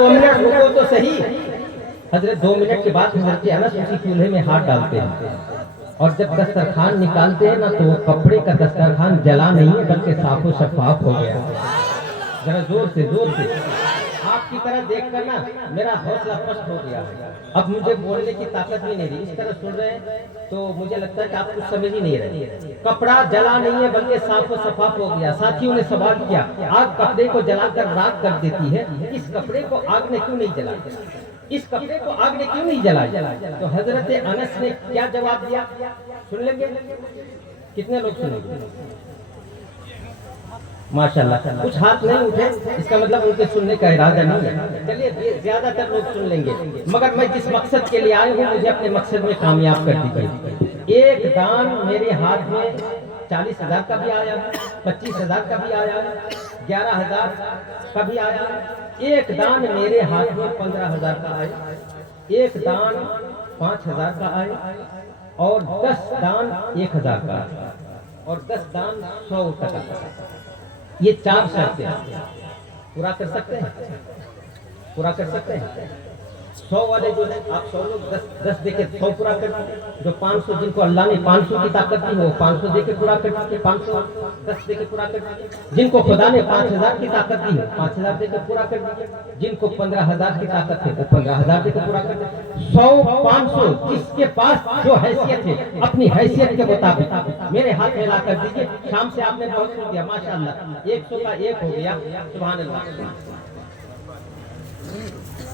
2 minute रुको तो सही। हजरत 2 मिनट के बाद हजरत अनस उसी चूल्हे में हाथ डालते हैं और जब दस्तरखान निकालते हैं ना तो वो कपड़े का दस्तरखान जला नहीं है बल्कि साफो शफाफ हो गया। जरा जोर से आपकी तरह देखकर ना मेरा हौसला पस्त हो गया। अब मुझे बोलने की ताकत भी नहीं रही। इस तरह सुन रहे हैं तो मुझे लगता है कि आप कुछ समझ ही नहीं रहे। कपड़ा जला नहीं है बल्कि साफो शफाफ हो गया। साथियों ने सवाल किया, आग कपड़े को जलाकर राख कर देती है, इस कपड़े को आग ने क्यों नहीं जलाया? इस कपड़े को आग ने क्यों नहीं जलाया? तो हजरत अनस ने क्या जवाब दिया, सुन लेंगे? कितने लोग सुनेंगे? माशाल्लाह, कुछ हाथ नहीं उठे, इसका मतलब उनके सुनने का इरादा नहीं है। चलिए ज्यादातर लोग सुन लेंगे, मगर मैं जिस मकसद के लिए आया हूँ मुझे अपने मकसद में कामयाब कर दीजिए। एक दान मेरे हाथ में 40,000 का भी आया, 25,000 का भी आया, 11,000 का भी आया। एक दान मेरे हाथ में 15,000 का आया, एक दान 5,000 का आया और 10 दान 1,000 का आया और 10 दान 100 का। ये 4 शर्तें पूरा कर सकते हैं, पूरा कर सकते हैं। 100 वाले जो है आप 100 लोग 10 देके 100 पूरा कर दीजिए। जो 500 जिनको अल्लाह ने 500 की ताकत दी हो 500 देके पूरा कर दीजिए, 510 देके पूरा कर दीजिए। जिनको खुदा ने 5,000 की ताकत दी हो 5,000 देके पूरा कर दीजिए। जिनको 15,000 की ताकत है तो 15,000 देके पूरा कर दीजिए। 100 500 जिसके पास जो हैसियत है अपनी हैसियत के मुताबिक मेरे हाथ में ला कर दीजिए। शाम से आपने बहुत सुन दिया माशाअल्लाह, 100 का 1 हो गया। सुभान अल्लाह,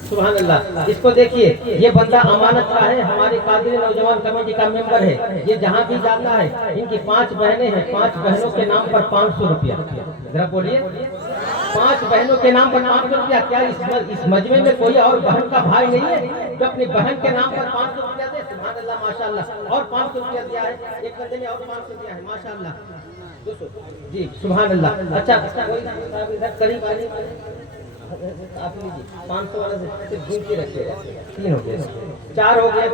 सुभान अल्लाह। इसको देखिए, ये बंदा अमानत का है, हमारे कादिर नौजवान कमेटी का मेंबर है। ये जहाँ भी जाता है, इनकी 5 बहनें हैं, 5 बहनों के नाम पर 500 रुपया। जरा बोलिए, 5 बहनों के नाम पर 500 रुपया। क्या इस मजमे में कोई और बहन का भाई नहीं है जो अपनी बहन के नाम पर 500 रुपया दे? सुभान अल्लाह, माशाअल्लाह। और 500 रुपया दिया है, एक बंदे ने और 500 दिया है, माशाअल्लाह जी, सुभान अल्लाह। अच्छा, करीब आप लीजिए 500 वाला से घूम के रखिएगा। 3 हो गए, 4 हो गए।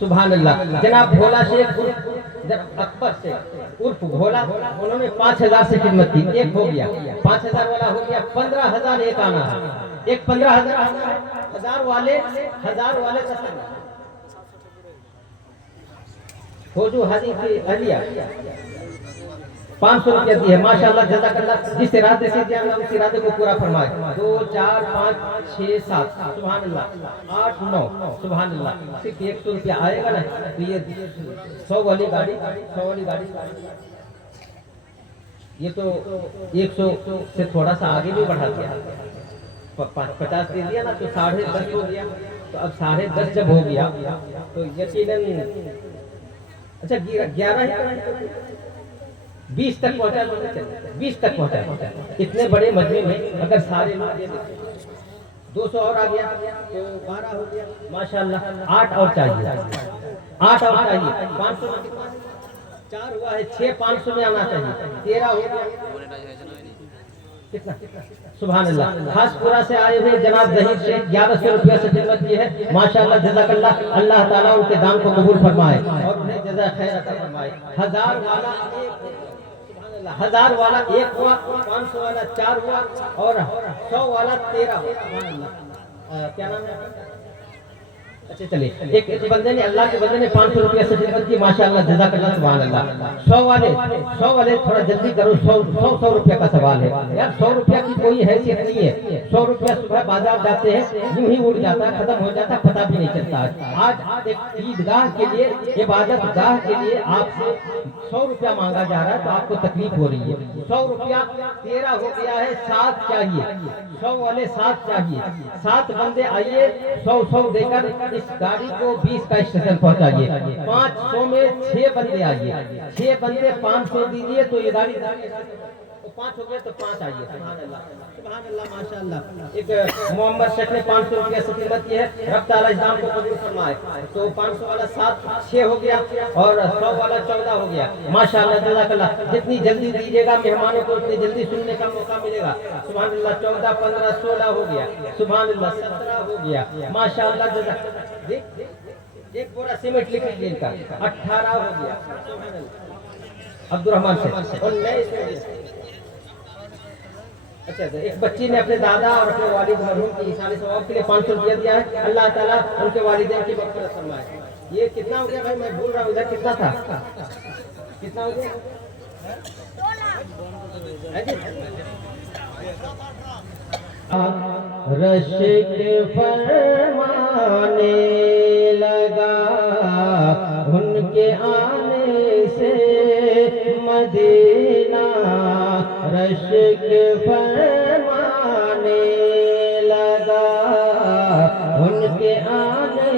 सुभान अल्लाह। जनाब भोला शेख अकबर से उर्फ भोला, उन्होंने 5,000 से खिदमत की, 1 हो गया। 5,000 वाला हो गया, 15,000 एक आना है, एक 15,000 1000 वाले खोजू हाजी की अलिया 500 रुपया दी है, माशाअल्लाह, जज़ाकल्लाह। जिस इरादे से दिया अल्लाह उस इरादे को पूरा फरमाए। 2 4 5 6 7 सुभान अल्लाह, 8 9 सुभान अल्लाह। सिर्फ 100 रुपया आएगा ना तो ये 100 वाली गाड़ी, 100 वाली गाड़ी, ये तो 100 से थोड़ा सा आगे भी बढ़ा दिया। 50 दे दिया ना तो 10.5 हो गया। तो अब 10.5 जब हो गया तो यकीनन अच्छा 11 20 तक पहुंचा, 20 तक पहुंचा। इतने बड़े मजमे में अगर सारे 200 और आ गया तो 12 हो गया, माशाअल्लाह। 8 और चाहिए, 8 और चाहिए। 500 4 हुआ है, 6 500 में आना चाहिए, 13 हो गया। कितना? सुभान अल्लाह। खासपुरा से आए हुए जनाब जहीर शेख 1100 रुपया से खिदमत की है, माशाअल्लाह, जज़ाकल्लाह। अल्लाह ताला उनके दान को कबूल फरमाए और उन्हें जज़ा खैर अता फरमाए। 1000 वाला 1000 वाला 1 हुआ, 500 वाला 4 हुआ और 100 वाला 13 हुआ। सुभान अल्लाह। क्या नाम है? अच्छा चलिए, एक बंदे ने, अल्लाह के बंदे ने 500 रुपया से खिदमत की, माशाअल्लाह, जज़ाकल्लाह, सुभान अल्लाह। 100 वाले थोड़ा जल्दी करो। 100 रुपया का सवाल है यार। 100 रुपया की कोई हैसियत नहीं है। 100 रुपया सुबह बाजार जाते हैं यूं ही उड़ जाता है, खत्म हो जाता है, पता भी नहीं चलता। आज एक ईदगाह के लिए, इबादत गाह के लिए आपसे 100 रुपया मांगा जा रहा है तो आपको तकलीफ हो रही है। 100 रुपया 13 हो गया है, 7 चाहिए। 100 वाले 7 चाहिए। 7 बंदे आइए, 100 देकर इस गाड़ी को 20 का स्टेशन पहुंचाइए। 500 में 6 बंदे आइए, 6 बंदे 500 दीजिए तो ये गाड़ी 5 हो गया तो 5 आइए। सुभान अल्लाह, सुभान अल्लाह, माशाअल्लाह। एक मोहम्मद शेख ने 500 रुपया से खिदमत की है, रब ताला इस्लाम को कबूल फरमाए। तो 500 वाला 7 6 हो गया और 100 वाला 14 हो गया, माशाअल्लाह, जज़ाकल्लाह। जितनी जल्दी दीजिएगा मेहमानों को उतनी जल्दी सुनने का मौका मिलेगा। सुभान अल्लाह। 14 15 16 हो गया, सुभान अल्लाह। 17 हो गया, माशाअल्लाह, जज़ाकल्लाह। एक पूरा सीमेंट लिख लीजिए इनका। 18 हो गया, अब्दुल रहमान से। और नए अच्छा, एक बच्ची ने अपने दादा और अपने वालिद मरहूम की ईसानी सवाब के लिए 500 रुपया दिया है। अल्लाह ताला उनके वालिदैन की मग़फ़िरत फरमाए। ये कितना हो गया भाई? मैं भूल रहा हूँ, इधर कितना था? कितना हो गया? रशिक फरमाने लगा उनके आने से मदीना, रशिक फरमाने लगा उनके आने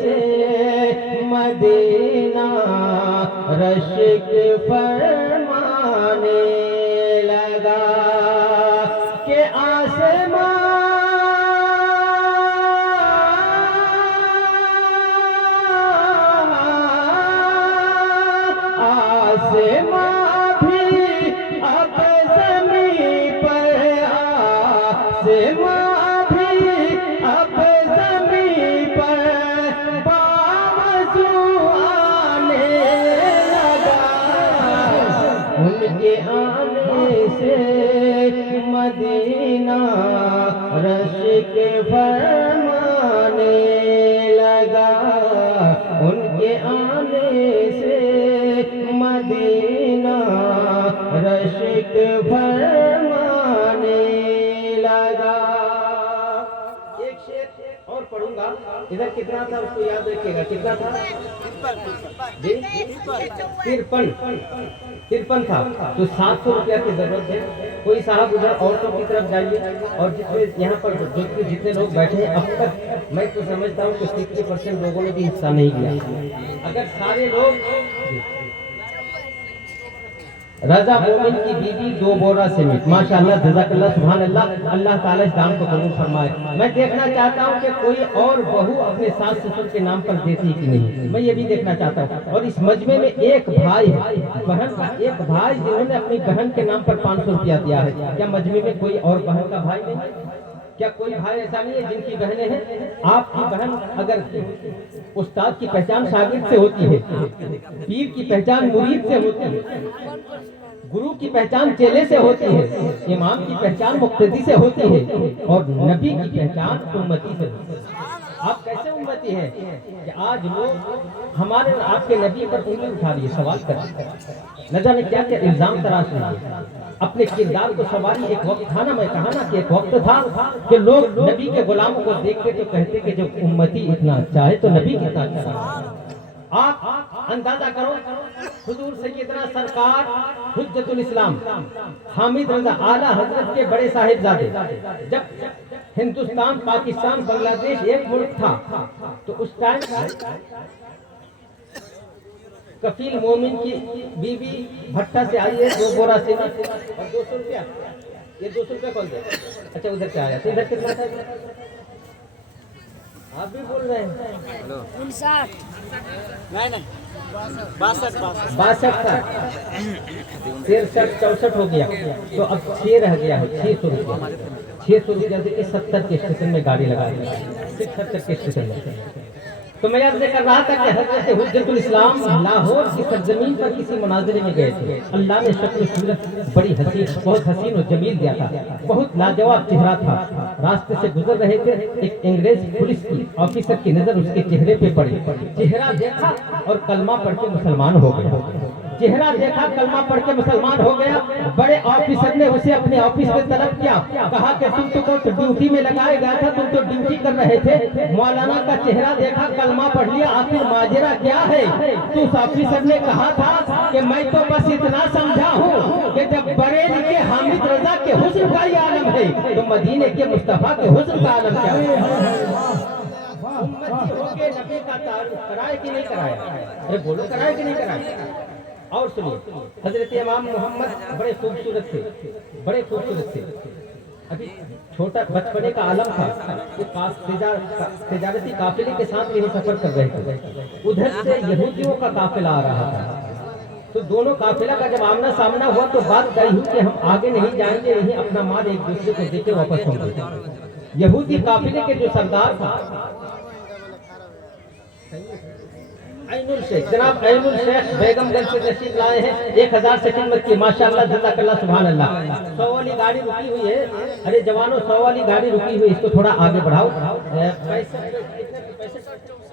से मदीना, रशिक फरमाने लगा के आसमां भी अब ज़मीं पर, आसमां भी अब ज़मीं पर बावजू आने लगा उनके आने से मदीना, रशिक फरमाने लगा उनके आने से मदीना, रशिक फरमाने लगा। एक शेर और पढ़ूंगा, इधर कितना था उसको याद रखिएगा, कितना था? 53 था। तो 700 रुपया की जरूरत है। कोई साहब उधर औरतों की तरफ जाइए, और जितने यहाँ पर जितने लोग बैठे हैं, अब तक मैं तो समझता हूँ कि 60% लोगों ने भी हिस्सा नहीं लिया। अगर सारे लोग रजा मोमिन की बीवी 2 बोरा सीमेंट, माशाअल्लाह, जज़ाकल्लाह, सुभान अल्लाह, अल्लाह ताला इस दान को कबूल फरमाए। मैं देखना चाहता हूँ कि कोई और बहू अपने सास ससुर के नाम पर देती कि नहीं, मैं ये भी देखना चाहता हूँ। और इस मजमे में एक भाई है, बहन का एक भाई, जिन्होंने अपनी बहन के नाम पर 500 रुपया दिया है। क्या मजमे में कोई और बहन का भाई नहीं? क्या कोई भाई ऐसा नहीं है जिनकी बहनें हैं? आपकी बहन अगर उस्ताद की पहचान शागिर्द से होती है, पीर की पहचान मुरीद से होती है, गुरु की पहचान चेले से होती है, इमाम की पहचान मुक्तदी से होती है, और नबी की पहचान उम्मती से होती है। आप कैसे उम्मती हैं कि आज लोग हमारे आपके नबी पर उंगली उठा लिए, सवाल करते हैं, न जाने क्या क्या इल्जाम तराश रहे। अपने किरदार को सवारी। एक वक्त था ना, मैं कहा ना कि एक वक्त था कि लोग नबी के गुलामों को देखते तो कहते कि जो उम्मती इतना अच्छा है तो नबी कितना अच्छा है। आप अंदाजा करो, हुजूर सैयदना सरकार हुज्जतुल इस्लाम हामिद रजा आला हजरत के बड़े साहिबजादे, जब हिंदुस्तान, पाकिस्तान, बांग्लादेश एक मुल्क था, तो उस टाइम कफील मोमिन की बीवी भट्टा से आई है 2 बोरा से और 200 रुपया। ये 200 रुपया कौन दे? अच्छा, उधर से आया, तो इधर कितना था? आप भी बोल रहे हैं? 59 नहीं 62 था। 63 64 हो गया, तो अब 6 रह गया है। 600 रुपया 600 रुपया देके 70 के स्टेशन में गाड़ी लगा दी, 70 के स्टेशन में। तो मैं आपसे कर रहा था कि हज़रत हुज्जतुल इस्लाम लाहौर की सरजमीन पर किसी मुनाज़रे में गए थे। अल्लाह ने शक्ल सूरत बड़ी हसीन, बहुत हसीन और जमील दिया था, बहुत लाजवाब चेहरा था। रास्ते से गुजर रहे थे, एक अंग्रेज पुलिस की ऑफिसर की नजर उसके चेहरे पे पड़ी। चेहरा देखा और कलमा पढ़ के मुसलमान हो गया। चेहरा देखा, कलमा पढ़ के मुसलमान हो गया। बड़े ऑफिसर ने उसे अपने ऑफिस में तलब किया, कहा कि तुम तो ड्यूटी में लगाया गया था, तुम तो ड्यूटी कर रहे थे, मौलाना का चेहरा देखा, कलमा पढ़ लिया, आखिर माजरा क्या है? तो उस ऑफिसर ने कहा था कि मैं तो बस इतना समझा हूँ कि जब बरेली के हामिद रजा के हुस्न का ही आलम है, तो मदीने के मुस्तफा के हुस्न का आलम क्या है? उम्मती होके नबी का तारुफ कराए कि नहीं कराया? अरे बोलो, कराए कि नहीं कराया? और सुनिए, हजरत इमाम मोहम्मद बड़े खूबसूरत थे, बड़े खूबसूरत थे। अभी छोटा बचपने का आलम था, तिजारती काफिले के साथ यही सफर कर रहे थे। उधर से यहूदियों का काफिला आ रहा था, तो दोनों काफिला का जब आमना सामना हुआ तो बात तय हुई कि हम आगे नहीं जाएंगे, यही अपना माल एक दूसरे को देके वापस होंगे। यहूदी काफिले के जो सरदार था, ऐनुल शेख, जनाब ऐनुल शेख बेगमगंज से तशरीफ लाए हैं। 1000 सेकंड में की माशाल्लाह, जज़ाकल्लाह, सुभान अल्लाह। 100 वाली गाड़ी रुकी हुई है। अरे जवानों, 100 वाली गाड़ी रुकी हुई, इसको थोड़ा आगे बढ़ाओ।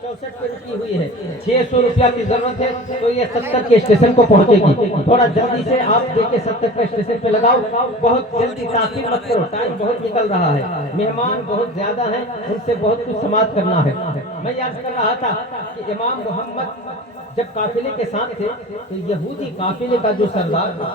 64 पे रुकी हुई है। 600 रुपया की जरूरत है तो ये 70 के स्टेशन को पहुंचेगी। थोड़ा जल्दी से आप देखे 70 के स्टेशन पे लगाओ। बहुत जल्दी, ताखीर मत करो, टाइम बहुत निकल रहा है, मेहमान बहुत ज्यादा हैं, उनसे बहुत कुछ समाप्त करना है। मैं याद कर रहा था कि इमाम मोहम्मद जब काफिले के साथ थे तो यहूदी काफिले का जो सरदार था,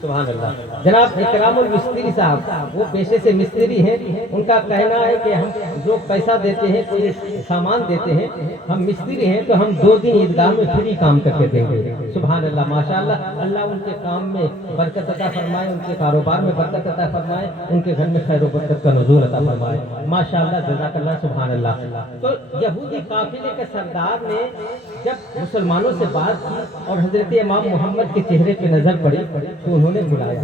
सुभान अल्लाह, जनाब इकरामुल मिस्त्री साहब, वो पेशे से मिस्त्री हैं। उनका कहना है कि हम जो पैसा देते हैं, कोई सामान देते हैं, हम मिस्त्री हैं तो हम 2 दिन ईदगाह में फ्री काम करके देंगे। सुभान अल्लाह, माशाअल्लाह, अल्लाह उनके काम में बरकत अता फरमाए, उनके कारोबार में बरकत अता फरमाए, उनके घर में खैर बरकत का नज़ूल अता फरमाए, माशाअल्लाह, जज़ाकल्लाह, सुभान अल्लाह। तो यहूदी काफिले के सरदार ने जब मुसलमानों से बात की और हजरत इमाम मोहम्मद के चेहरे पे नजर पड़ी तो उन्होंने बुलाया,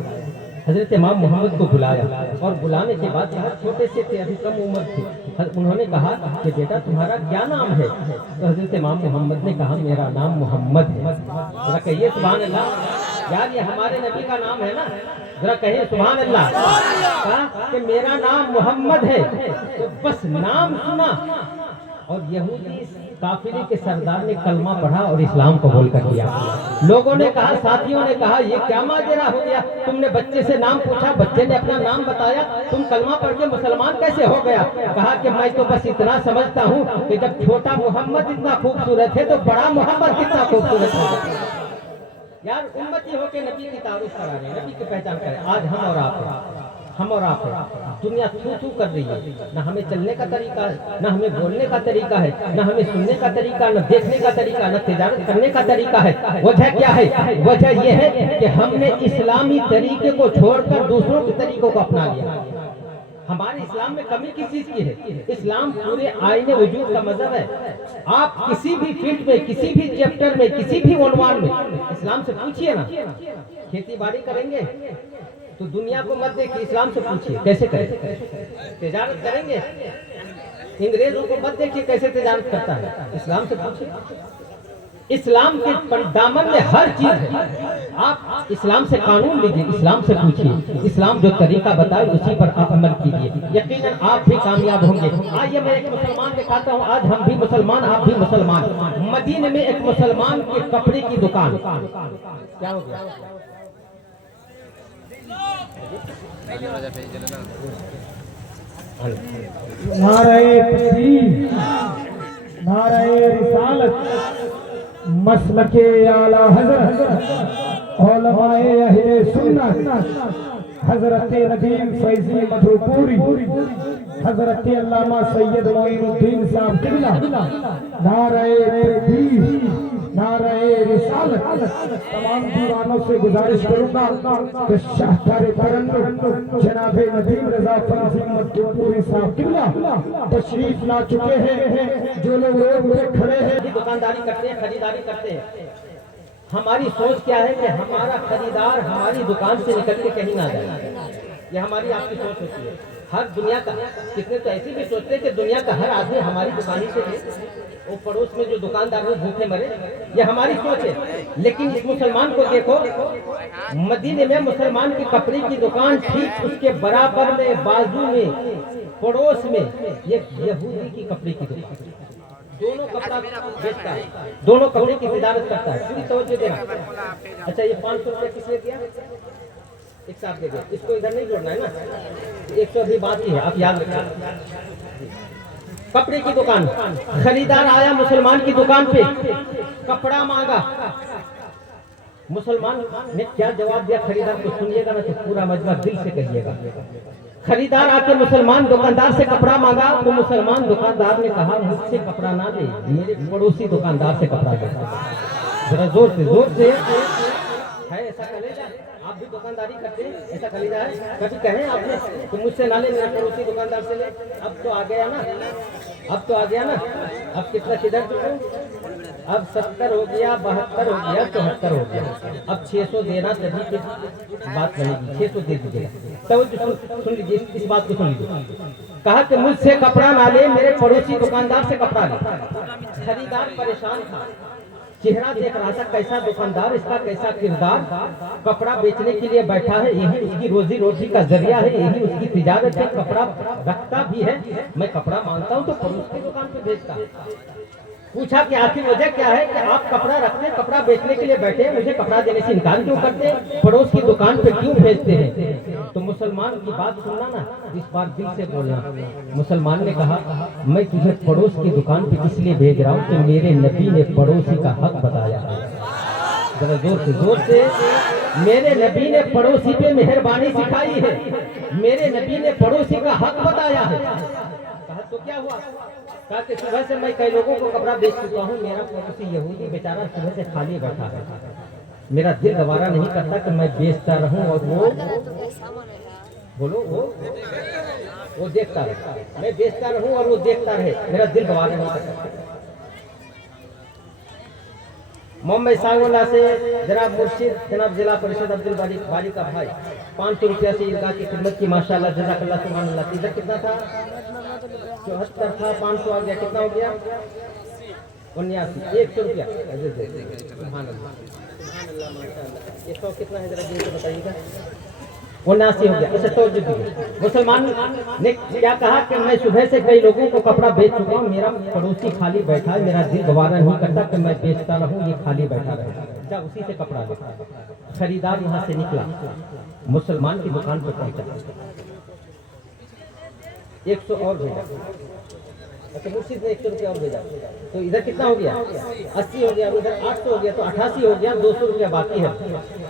हजरत इमाम मोहम्मद को बुलाया, और बुलाने के बाद बहुत छोटे से थे, अभी कम उम्र थी। उन्होंने कहा कि बेटा तुम्हारा क्या नाम है? तो हजरत इमाम मोहम्मद ने कहा मेरा नाम मोहम्मद है। जरा कहिए सुभान अल्लाह। यार ये हमारे नबी का नाम है ना, जरा कहिए सुभान अल्लाह। कहा कि मेरा नाम मोहम्मद है। तो बस नाम सुना और यहूदी काफिले के सरदार ने कलमा पढ़ा और इस्लाम कबूल कर लिया। लोगों ने कहा, साथियों ने कहा, ये क्या माजरा हो गया? तुमने बच्चे से नाम पूछा, बच्चे ने अपना नाम बताया, तुम कलमा पढ़ के मुसलमान कैसे हो गया? कहा कि मैं तो बस इतना समझता हूँ कि जब छोटा मोहम्मद इतना खूबसूरत है तो बड़ा मोहम्मद कितना खूबसूरत है। यार उम्मती होके नबी की तारीफ करा रहे हैं, नबी की पहचान करें। आज हम और आप हैं, दुनिया थू थू कर रही है, ना हमें चलने का तरीका है, ना हमें बोलने का तरीका है, ना हमें सुनने का तरीका, ना देखने का तरीका, ना तिजारत करने का तरीका है। वजह क्या है? वजह यह है कि हमने इस्लामी तरीके को छोड़कर दूसरों के तरीकों को अपना लिया। हमारे इस्लाम में कमी किस चीज की है? इस्लाम पूरे आईने वजूद का मजहब है। आप किसी भी फील्ड में, किसी भी चैप्टर में, किसी भी उन्वान में इस्लाम से पूछिए ना। खेती बाड़ी करेंगे तो दुनिया को मत देखिए, इस्लाम से पूछिए कैसे करें। तिजारत करेंगे, अंग्रेजों को मत देखिए कैसे तिजारत करता है, इस्लाम से पूछिए। इस्लाम के दामन में हर चीज है। आप इस्लाम से कानून लीजिए, इस्लाम से पूछिए, इस्लाम जो तरीका बताए उसी पर आप अमल कीजिए, यकीनन आप भी कामयाब होंगे। आइए मैं एक मुसलमान दिखाता हूँ, आज हम भी मुसलमान, आप भी मुसलमान। मदीने में एक मुसलमान के कपड़े की दुकान, क्या हो गया? नाराए तकबीर, नाराए रिसालत, मसलके आला हज़रत, उलमाए अहले सुन्नत, हजरत नदीम फैजी मधुपुरी, हजरत अल्लामा सैयद मोइनुद्दीन साहब किबला, नाराए तकबीर, नाराए रिसालत। तमाम दीवानों से गुजारिश करूंगा कि शाहकार तरन्नुम जनाब नदीम रजा फैजी मधुपुरी साहब किबला तशरीफ ला चुके हैं। जो लोग रोड पे खड़े हैं, दुकानदारी करते हैं, खरीदारी करते हैं, हमारी सोच क्या है कि हमारा खरीदार हमारी दुकान से निकल के कहीं ना जाए। ये हमारी आपकी सोच होती है। हर दुनिया का, कितने तो ऐसे भी सोचते हैं कि दुनिया का हर आदमी हमारी दुकान से ले, वो पड़ोस में जो दुकानदार है भूखे मरे, ये हमारी सोच है। लेकिन इस मुसलमान को देखो, मदीने में मुसलमान की कपड़े की दुकान, ठीक उसके बराबर में, बाजू में, पड़ोस में ये यहूदी की कपड़े की दुकान, दोनों कपड़ा बेचता है, दोनों कपड़े की तिजारत करता है। पूरी तवज्जो देना। अच्छा ये 500 रुपया किसने दिया? एक साथ दे दो, इसको इधर नहीं जोड़ना है ना, 100 अभी बाकी है, आप याद रखिए। कपड़े की दुकान, खरीदार आया मुसलमान की दुकान पे, कपड़ा मांगा, मुसलमान ने क्या जवाब दिया खरीदार को सुनिएगा ना तो पूरा मजमा दिल से कहिएगा। खरीदार आके मुसलमान दुकानदार से कपड़ा मांगा तो मुसलमान दुकानदार ने कहा मुझसे कपड़ा ना ले, मेरे पड़ोसी दुकानदार से कपड़ा ले। जरा जोर से है ऐसा कलेजा? आप भी दुकानदारी करते हैं, ऐसा कलेजा है? कभी कहें आपने तो मुझसे ना ले, मेरे पड़ोसी दुकानदार से ले? अब तो आ गया ना, अब तो आ गया ना, अब कितना किधर चुके अब 70 हो गया, 72 हो गया, 74 हो गया, अब 600 देना तभी फिर बात बनेगी। 600 दे दीजिएगा। तो सुन लीजिए, इस बात को सुन लीजिए। कहा कि मुझसे कपड़ा ना ले, मेरे पड़ोसी दुकानदार से कपड़ा ले। खरीदार परेशान था, चेहरा देख रहा था कैसा दुकानदार, इसका कैसा किरदार, कपड़ा बेचने के लिए बैठा है, यही उसकी रोजी रोटी का जरिया है, यही उसकी तिजारत है, कपड़ा रखता भी है। मैं कपड़ा मांगता हूँ तो पड़ोस की दुकान पे भेजता है। पूछा कि आखिर वजह क्या है कि आप कपड़ा रखते, कपड़ा बेचने के लिए बैठे, मुझे कपड़ा देने से इनकार क्यों करते, पड़ोस की दुकान पे क्यों भेजते हैं? तो मुसलमान की बात सुनना ना, इस बार दिल से बोलना। मुसलमान ने कहा, मैं तुझे पड़ोस की दुकान पे इसलिए भेज रहा हूँ कि मेरे नबी ने पड़ोसी का हक बताया है। जरा जोर से, मेरे नबी ने पड़ोसी पे मेहरबानी सिखाई है, मेरे नबी ने पड़ोसी का हक बताया है। कहा तो क्या हुआ? कहा कि सुबह से मैं कई लोगों को कपड़ा बेच चुका हूँ, मेरा पड़ोसी यहूदी बेचारा सुबह से खाली बैठा है, मेरा दिल गवारा नहीं करता कि मैं बेचता रहूं और वो बोलो वो देखता रहे, मैं बेचता रहूं और वो देखता रहे, मेरा दिल गवारा नहीं करता। मुंबई सागोला से जनाब मुर्शिद, जनाब जिला परिषद अब्दुल बारी का भाई 500 रुपया से ईदगाह की खिदमत की, माशाल्लाह जज़ाकल्लाह सुभान अल्लाह। इधर कितना था? 74 था, 500 आ गया, कितना हो गया? 79, 100 रुपया। सुभान अल्लाह माशाल्लाह। ये 100 कितना है जरा गिन के बताइएगा? 79 हो गया। अच्छा 100 जुट गए। मुसलमान ने क्या कहा कि मैं सुबह से कई लोगों को कपड़ा बेच चुका हूँ, मेरा पड़ोसी खाली बैठा है, मेरा दिल गवारा नहीं करता कि मैं बेचता रहूं, ये खाली बैठा रहे, जा उसी से कपड़ा ले। खरीदार यहाँ से निकला, मुसलमान की दुकान पर पहुंचा, 100 और भेजा। अच्छा मुर्शिद ने 100 रुपया और भेजा, तो इधर कितना हो गया? 80 हो गया, उधर 800 हो गया, तो 88 हो गया, 200 रुपया बाकी है।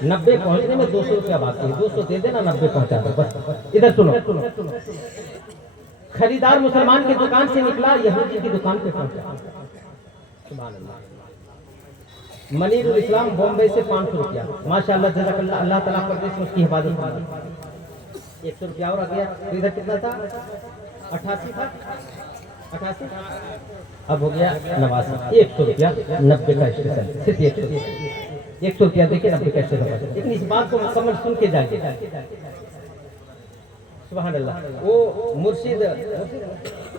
90 पहुंचने में 200 रुपया बाकी है, 200 दे देना, 90 पहुंचा दो बस। इधर सुनो, खरीदार मुसलमान की दुकान से निकला, यहूदी की दुकान पे पहुंचा। सुभान अल्लाह। मनीरुल इस्लाम बॉम्बे से 500 रुपया, माशाल्लाह जज़ाकल्लाह, अल्लाह ताला परदेश में उसकी हिफाजत करे। 100 रुपया और आ गया, तो इधर कितना था? 88 था, 88 अब हो गया 89। 100 रुपया 90 का स्टेशन, सिर्फ 100 रुपया देके 90 का स्टेशन। लेकिन इस बात को मुकम्मल सुन के जाइए। सुभान अल्लाह। वो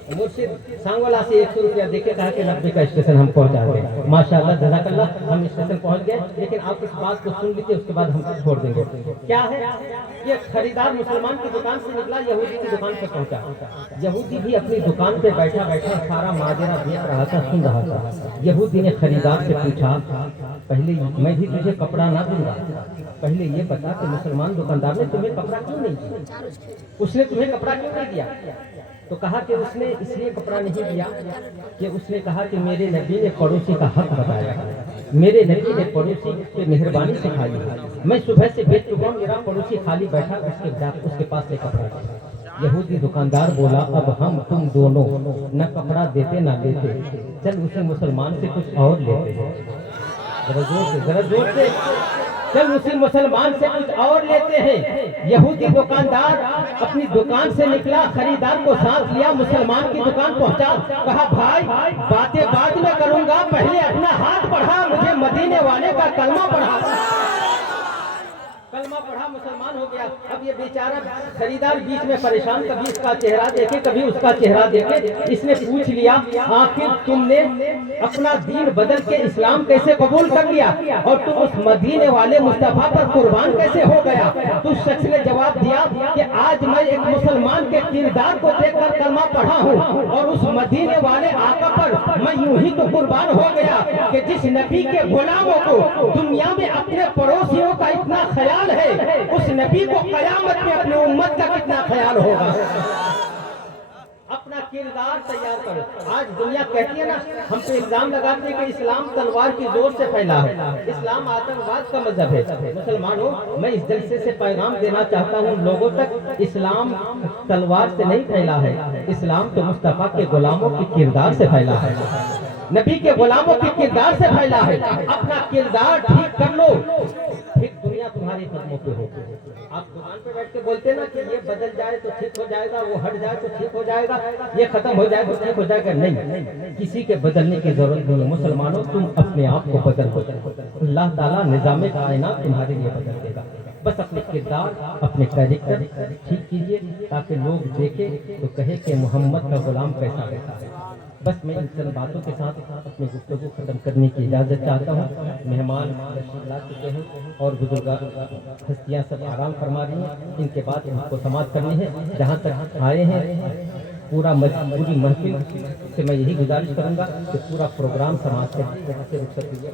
मुर्शिद सांगवाला से 100 रुपया देके कहा कि 90 का स्टेशन हम पहुंचा गए, माशाल्लाह जज़ाकल्लाह, हम स्टेशन पहुंच गए। लेकिन आप इस बात को सुन लीजिए, उसके बाद हम छोड़ देंगे। क्या है कि खरीदार मुसलमान की दुकान से निकला, यहूदी की दुकान पे पहुंचा। यहूदी भी अपनी दुकान पे बैठा बैठा सारा माजरा देख रहा था, सुन रहा था। यहूदी ने खरीदार से पूछा, पहले मैं भी तुझे कपड़ा ना दूंगा, पहले ये बता कि मुसलमान दुकानदार ने तुम्हें कपड़ा क्यों नहीं दिया, उसने तुम्हें कपड़ा क्यों नहीं दिया? तो कहा कि उसने इसलिए कपड़ा नहीं दिया कि उसने कहा कि मेरे नबी ने पड़ोसी का हक बताया, मेरे नबी ने पड़ोसी पे मेहरबानी सिखाई है। मैं सुबह से बेच चुका हूँ, मेरा पड़ोसी खाली बैठा, उसके पास से कपड़ा। यहूदी दुकानदार बोला, अब हम तुम दोनों न कपड़ा देते ना लेते, चल उसे मुसलमान से कुछ और लेते। जरा जोर से, चल उसी मुसलमान से कुछ और लेते हैं। यहूदी दुकानदार अपनी दुकान से निकला, खरीदार को साथ लिया, मुसलमान की दुकान पहुंचा। कहा भाई बातें बाद में करूंगा, पहले अपना हाथ बढ़ा, मुझे मदीने वाले का कलमा पढ़ा। कलमा पढ़ा, मुसलमान हो गया। अब ये बेचारा खरीदार बीच में परेशान, कभी इसका चेहरा देखे कभी उसका चेहरा देखे। इसने पूछ लिया, आखिर तुमने अपना दीन बदल के इस्लाम कैसे कबूल कर लिया और तुम उस मदीने वाले मुस्तफा पर कुर्बान कैसे हो गया? तो शख्स ने जवाब दिया कि आज मैं एक मुसलमान के किरदार को देखकर कलमा पढ़ा हूँ और उस मदीने वाले आका पर मैं यूं ही तो कुर्बान हो गया कि जिस नबी के गुलामों को दुनिया में अपने पड़ोसियों का इतना ख्याल है, उस नबी को कयामत में अपनी उम्मत का कितना ख्याल होगा। अपना किरदार तैयार करो। आज दुनिया कहती है ना, हम पे इल्जाम लगाते हैं कि इस्लाम तलवार की जोर से फैला है, इस्लाम आतंकवाद का मजहब है। मुसलमानों, मैं इस जलसे से पैगाम देना चाहता हूँ लोगों तक, इस्लाम तलवार से नहीं फैला है, इस्लाम तो मुस्तफा के गुलामों के किरदार से फैला है, नबी के गुलामों के किरदार से फैला है। अपना किरदार ठीक कर लो, फिर दुनिया तुम्हारे कदमों पे हो। आप दुकान पे बैठ के बोलते ना कि ये बदल जाए तो ठीक हो जाएगा, वो हट जाए तो ठीक हो जाएगा, ये खत्म हो जाए तो ठीक हो जाएगा। नहीं, किसी के बदलने की जरूरत नहीं है। मुसलमानों, तुम अपने आप को बदलो। अल्लाह ताला निजाम कायनात तुम्हारे लिए बदल देगा। बस अपने किरदार, अपने कैरेक्टर ठीक कीजिए, ताकि लोग देखें तो कहे कि मोहम्मद का गुलाम कैसा रहता है। बस मैं इन चंद बातों के साथ अपनी गुफ्तगू खत्म करने की इजाज़त चाहता हूँ। मेहमान ला चुके हैं और बुजुर्ग हस्तियाँ सब आराम फरमा रही हैं। इनके बाद इनको समाप्त करनी है। जहाँ तक आए हैं पूरी महफिल से मैं यही गुजारिश करूँगा कि पूरा प्रोग्राम समाज से रुक सकती है।